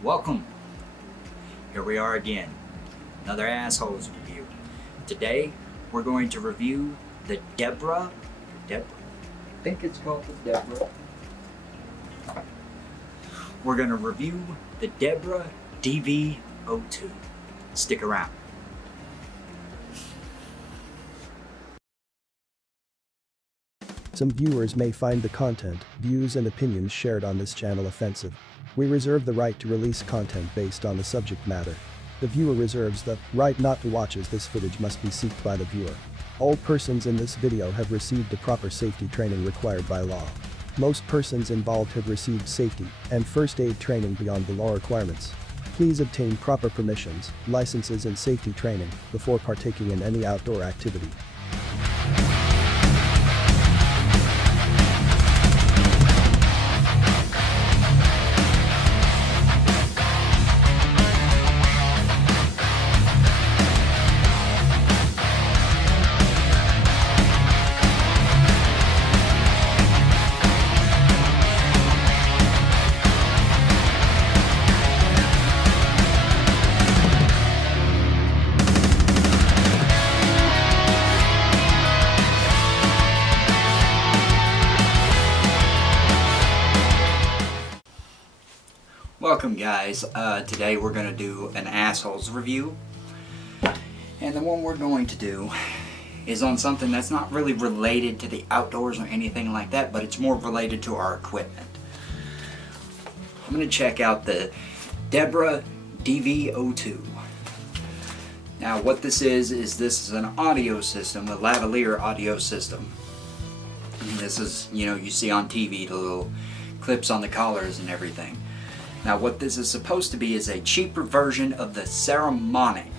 Welcome. Here we are again, another Assholes review. Today we're going to review the Debra. I think it's called the Debra. We're going to review the Debra DV02. Stick around. Some viewers may find the content, views and opinions shared on this channel offensive. We reserve the right to release content based on the subject matter. The viewer reserves the right not to watch, as this footage must be sought by the viewer. All persons in this video have received the proper safety training required by law. Most persons involved have received safety and first aid training beyond the law requirements. Please obtain proper permissions, licenses and safety training before partaking in any outdoor activity. Welcome guys, today we're going to do an Assholes review, and the one we're going to do is on something that's not really related to the outdoors or anything like that, but it's more related to our equipment. I'm going to check out the Debra DV02. Now what this is an audio system, a lavalier audio system. And this is, you see on TV the little clips on the collars and everything. Now what this is supposed to be is a cheaper version of the Ceremonic.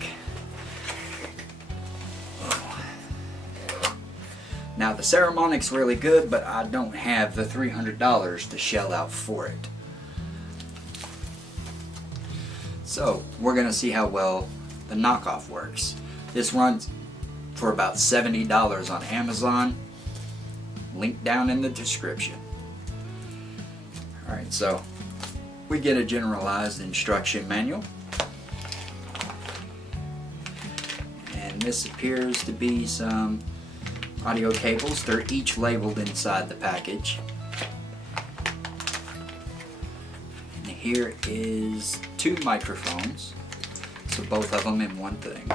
Now the Ceremonic's really good, but I don't have the $300 to shell out for it. So we're going to see how well the knockoff works. This runs for about $70 on Amazon. Link down in the description. Alright, so we get a generalized instruction manual, and this appears to be some audio cables. They're each labeled inside the package. And here is two microphones, so both of them in one thing.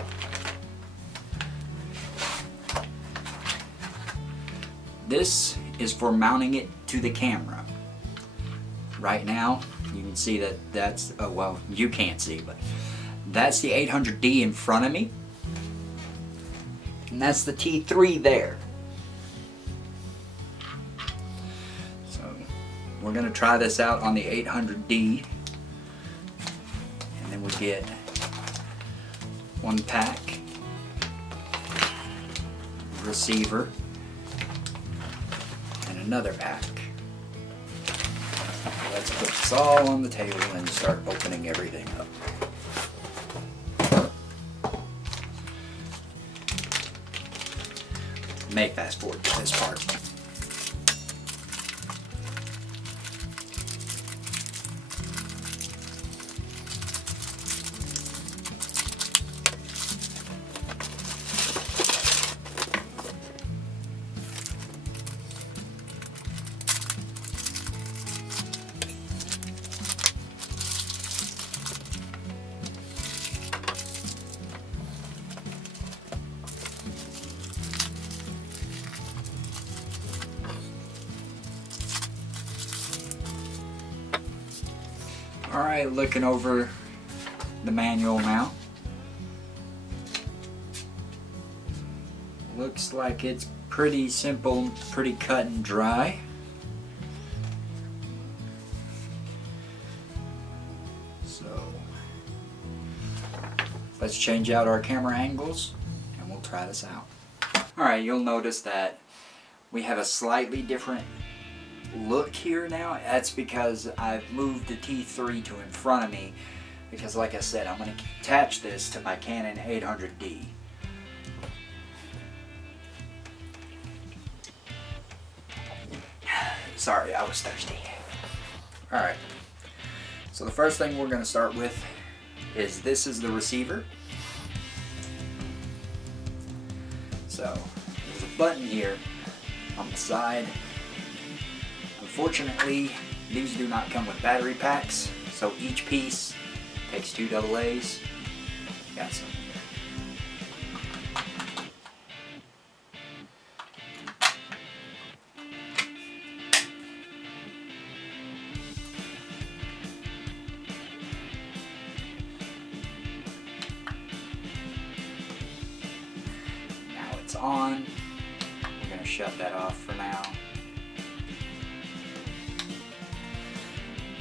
This is for mounting it to the camera. Right now you can see that that's, oh well, you can't see, but that's the 800D in front of me, and that's the T3 there. So we're going to try this out on the 800D, and then we get one pack, receiver, and another pack. Let's put this all on the table and start opening everything up. May fast forward to this part. Alright, looking over the manual now. Looks like it's pretty simple, pretty cut and dry. So, let's change out our camera angles and we'll try this out. Alright, you'll notice that we have a slightly different look here now. That's because I've moved the T3 to in front of me, because like I said, I'm going to attach this to my Canon 800D. Sorry, I was thirsty. Alright, So the first thing we're going to start with is this is the receiver. So there's a button here on the side. Unfortunately, these do not come with battery packs, so each piece takes 2 AA's. Got some here. Now it's on. We're going to shut that off for now,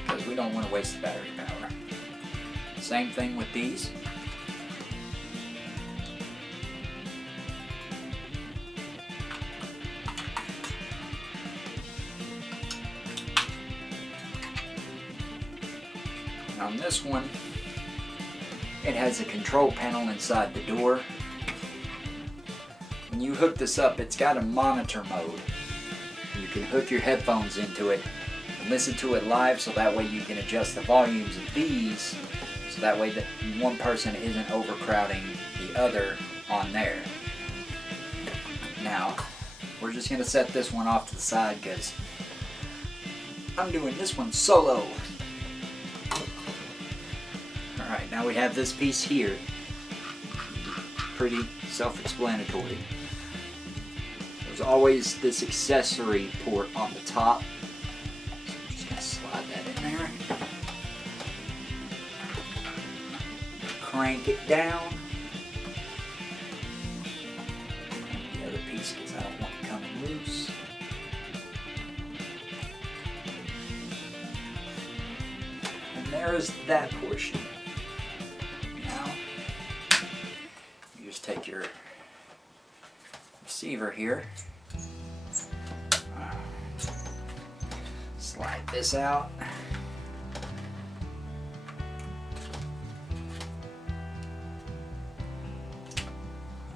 because we don't want to waste the battery power. Same thing with these. And on this one, it has a control panel inside the door. When you hook this up, it's got a monitor mode. You can hook your headphones into it and listen to it live, so that way you can adjust the volumes of these, so that way that one person isn't overcrowding the other on there. Now, we're just going to set this one off to the side because I'm doing this one solo. Alright, now we have this piece here. Pretty self-explanatory. There's always this accessory port on the top. So I'm just going to slide that in there. Crank it down. The other piece, because I don't want it coming loose. And there is that portion. Now, you just take your receiver here, slide this out,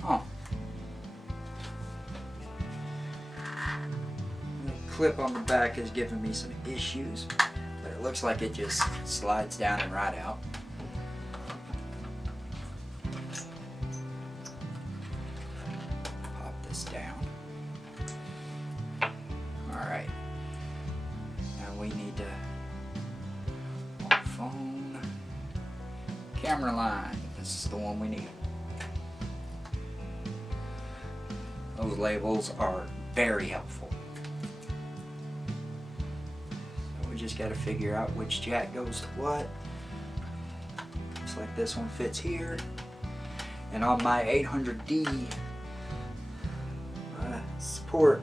the clip on the back is giving me some issues, but it looks like it just slides down and right out. Down. Alright. Now we need to phone camera line. This is the one we need. Those labels are very helpful. So we just got to figure out which jack goes to what. Looks like this one fits here. And on my 800D, support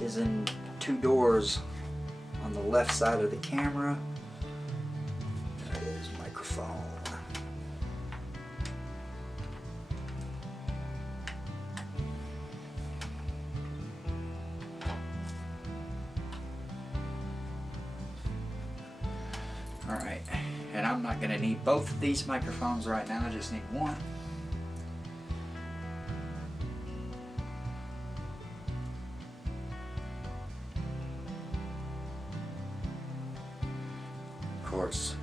is in 2 doors on the left side of the camera. There is microphone. Alright, and I'm not going to need both of these microphones right now, I just need one. Of course,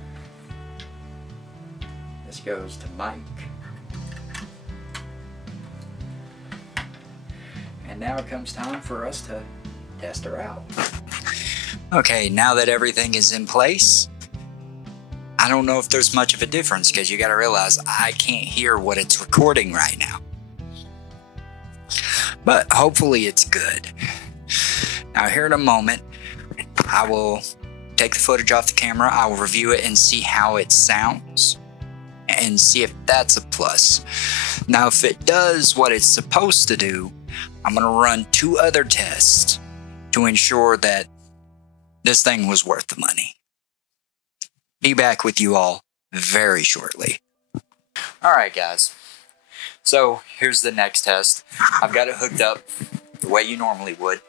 this goes to Mike. And now it comes time for us to test her out. Okay, now that everything is in place, I don't know if there's much of a difference, because you got to realize I can't hear what it's recording right now. But hopefully it's good. Now here in a moment, I will take the footage off the camera, I will review it and see how it sounds and see if that's a plus. Now if it does what it's supposed to do, I'm going to run 2 other tests to ensure that this thing was worth the money. Be back with you all very shortly. Alright guys, so here's the next test. I've got it hooked up the way you normally would.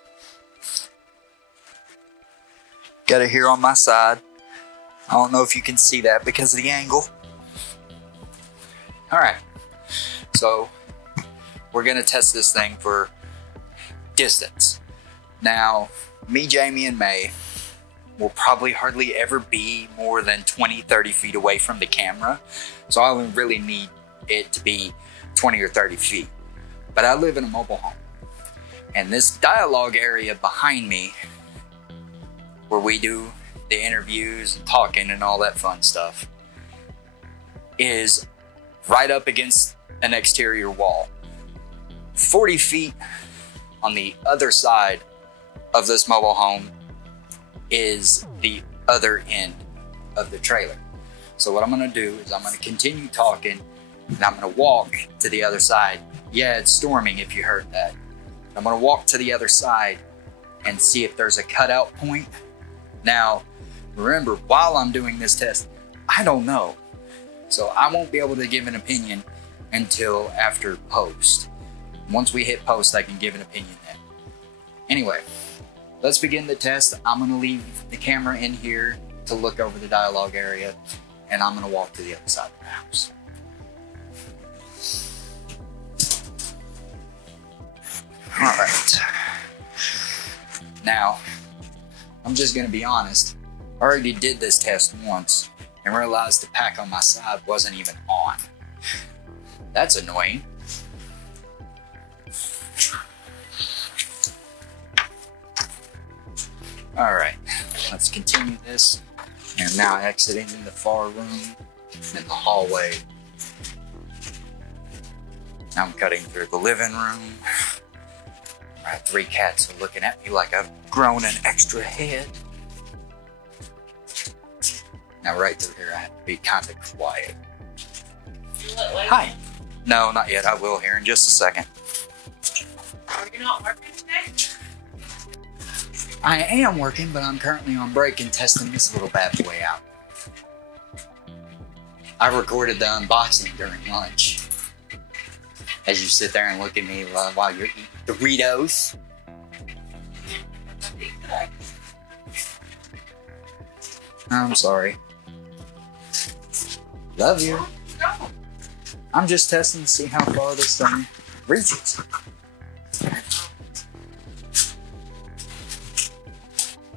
Got it here on my side. I don't know if you can see that because of the angle. Alright, so we're going to test this thing for distance. Now, me, Jamie, and May, will probably hardly ever be more than 20-30 feet away from the camera. So I would really need it to be 20 or 30 feet. But I live in a mobile home. And this dialogue area behind me, where we do the interviews and talking and all that fun stuff, is right up against an exterior wall. 40 feet on the other side of this mobile home is the other end of the trailer. So what I'm gonna do is I'm gonna continue talking and I'm gonna walk to the other side. Yeah, it's storming if you heard that. I'm gonna walk to the other side and see if there's a cutout point. Now, remember, while I'm doing this test, I don't know. So I won't be able to give an opinion until after post. Once we hit post, I can give an opinion then. Anyway, let's begin the test. I'm gonna leave the camera in here to look over the dialogue area, and I'm gonna walk to the other side of the house. All right. Now, I'm just gonna be honest. I already did this test once and realized the pack on my side wasn't even on. That's annoying. All right, let's continue this. And now exiting the far room and the hallway. Now I'm cutting through the living room. My 3 cats are looking at me like I've grown an extra head. Now right through here, I have to be kind of quiet. Hi. No, not yet. I will here in just a second. Are you not working today? I am working, but I'm currently on break and testing this little bad boy out. I recorded the unboxing during lunch. As you sit there and look at me while you're eating Doritos. I'm sorry. Love you. I'm just testing to see how far this thing reaches.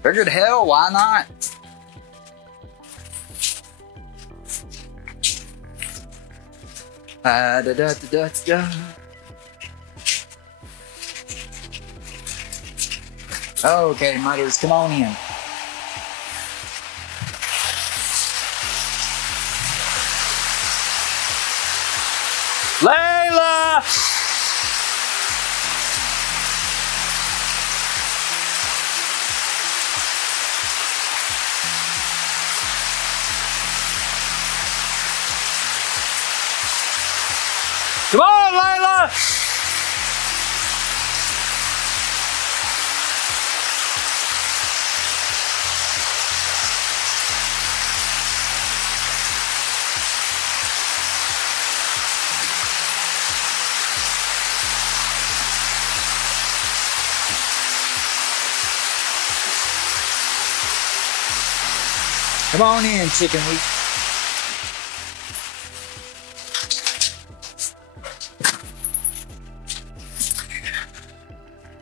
Figured, hell, why not? Da, da, da, da, da. Okay, mothers, come on in. Layla! Come on, Layla! Come on in, chicken wheat.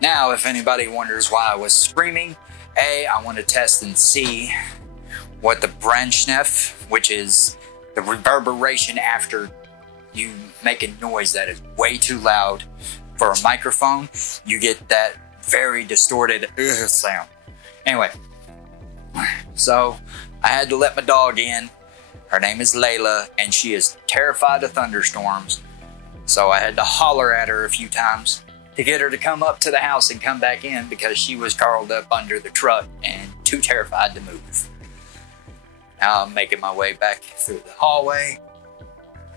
Now, if anybody wonders why I was screaming, A, I want to test and see what the Brandschneff, which is the reverberation after you make a noise that is way too loud for a microphone. You get that very distorted sound. Anyway, so I had to let my dog in. Her name is Layla, and she is terrified of thunderstorms. So I had to holler at her a few times to get her to come up to the house and come back in because she was curled up under the truck and too terrified to move. Now I'm making my way back through the hallway.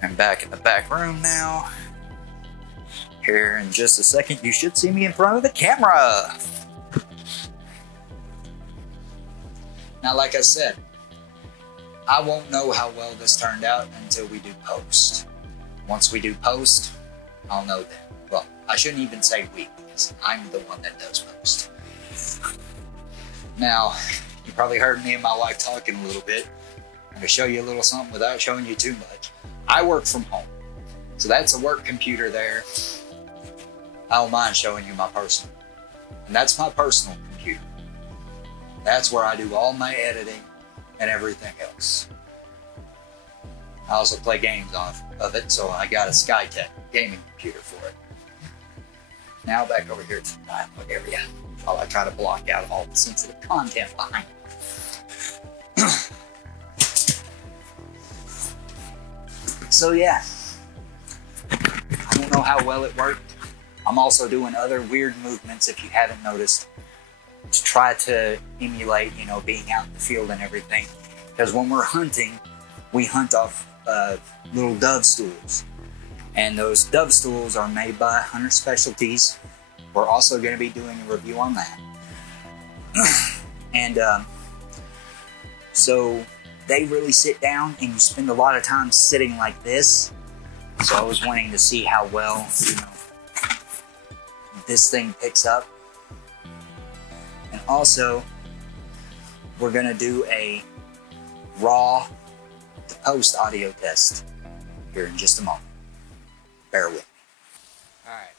I'm back in the back room now. Here in just a second, you should see me in front of the camera. Now, like I said, I won't know how well this turned out until we do post. Once we do post, I'll know then. Well, I shouldn't even say we, because I'm the one that does post. Now, you probably heard me and my wife talking a little bit. I'm going to show you a little something without showing you too much. I work from home. So that's a work computer there. I don't mind showing you my personal. And that's my personal computer. That's where I do all my editing and everything else. I also play games off of it, so I got a Skytech gaming computer for it. Now back over here to the dialogue area, while I try to block out all the sensitive content behind it. So yeah, I don't know how well it worked. I'm also doing other weird movements, if you haven't noticed, to try to emulate, you know, being out in the field and everything. Because when we're hunting, we hunt off little dove stools. And those dove stools are made by Hunter Specialties. We're also going to be doing a review on that. And so they really sit down, and you spend a lot of time sitting like this. So I was wanting to see how well, you know, this thing picks up. And also, we're going to do a raw to post audio test here in just a moment. Bear with me. Alright.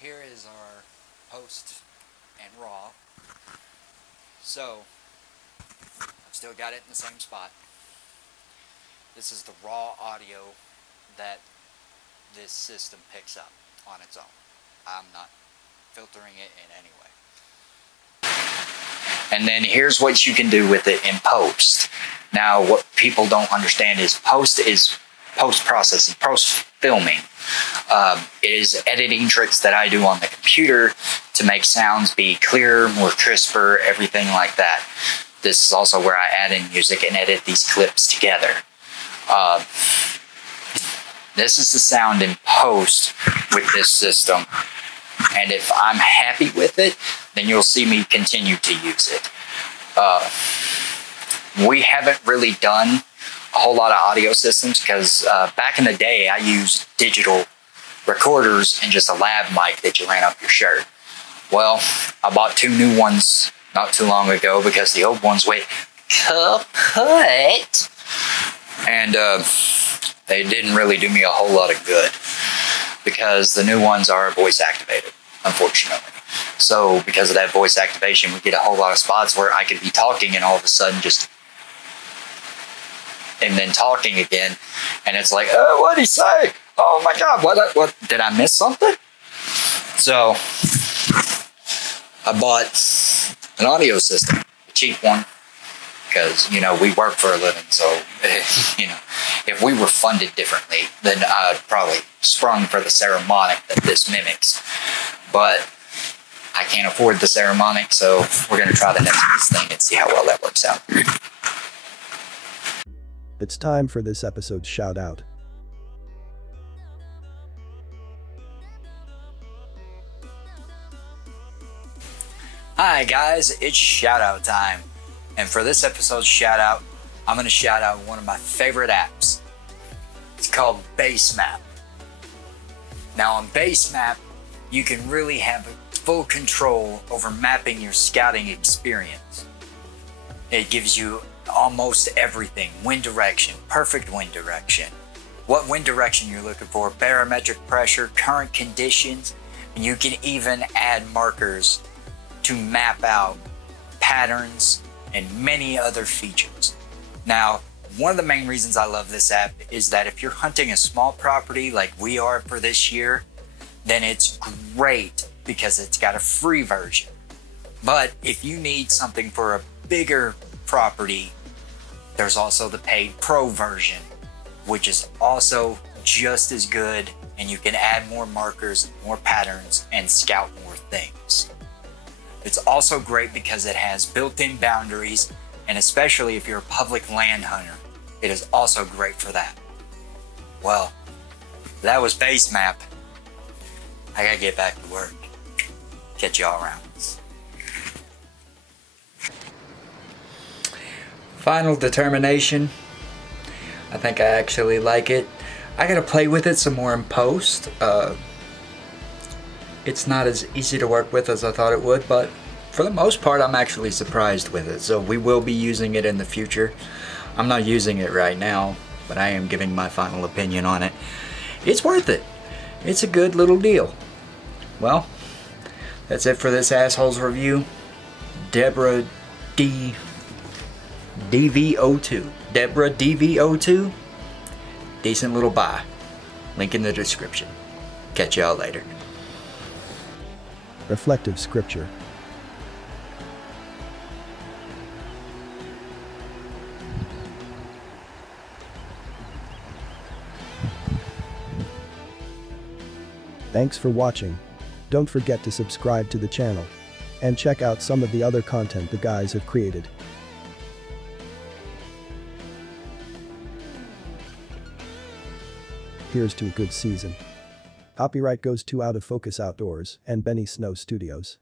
Here is our post and raw. So, I've still got it in the same spot. This is the raw audio that this system picks up on its own. I'm not filtering it in any way. And then here's what you can do with it in post. Now, what people don't understand is post-processing, post-filming. It is editing tricks that I do on the computer to make sounds be clearer, more crisper, everything like that. This is also where I add in music and edit these clips together. This is the sound in post with this system. And if I'm happy with it, then you'll see me continue to use it. We haven't really done a whole lot of audio systems because back in the day I used digital recorders and just a lav mic that you ran up your shirt. Well, I bought 2 new ones not too long ago because the old ones went kaput. And they didn't really do me a whole lot of good because the new ones are voice activated, unfortunately. So because of that voice activation, we get a whole lot of spots where I could be talking and all of a sudden just, and then talking again, and it's like, oh, what'd he say? Oh my God, what, did I miss something? So I bought an audio system, a cheap one, because, you know, we work for a living, so, you know, if we were funded differently, then I'd probably sprung for the Ceremonic that this mimics. But I can't afford the Ceremonic, so we're going to try the next thing and see how well that works out. It's time for this episode's shout out. Hi guys, it's shout out time. And for this episode's shout out, I'm going to shout out one of my favorite apps. It's called Basemap. Now on Basemap, you can really have full control over mapping your scouting experience. It gives you almost everything. Wind direction, perfect wind direction, what wind direction you're looking for, barometric pressure, current conditions, and you can even add markers to map out patterns and many other features. Now, one of the main reasons I love this app is that if you're hunting a small property like we are for this year, then it's great because it's got a free version. But if you need something for a bigger property, there's also the paid pro version, which is also just as good, and you can add more markers, more patterns, and scout more things. It's also great because it has built-in boundaries, and especially if you're a public land hunter, it is also great for that. Well, that was Basemap. I gotta get back to work. Catch y'all around. Final determination. I think I actually like it. I gotta play with it some more in post. It's not as easy to work with as I thought it would, but for the most part I'm actually surprised with it. So we will be using it in the future. I'm not using it right now, but I am giving my final opinion on it. It's worth it. It's a good little deal. Well, that's it for this asshole's review. Debra DV02. Debra DV02. Decent little buy. Link in the description. Catch y'all later. Reflective scripture. Thanks for watching. Don't forget to subscribe to the channel and check out some of the other content the guys have created. Here's to a good season. Copyright goes to Out of Focus Outdoors and Benny Snow Studios.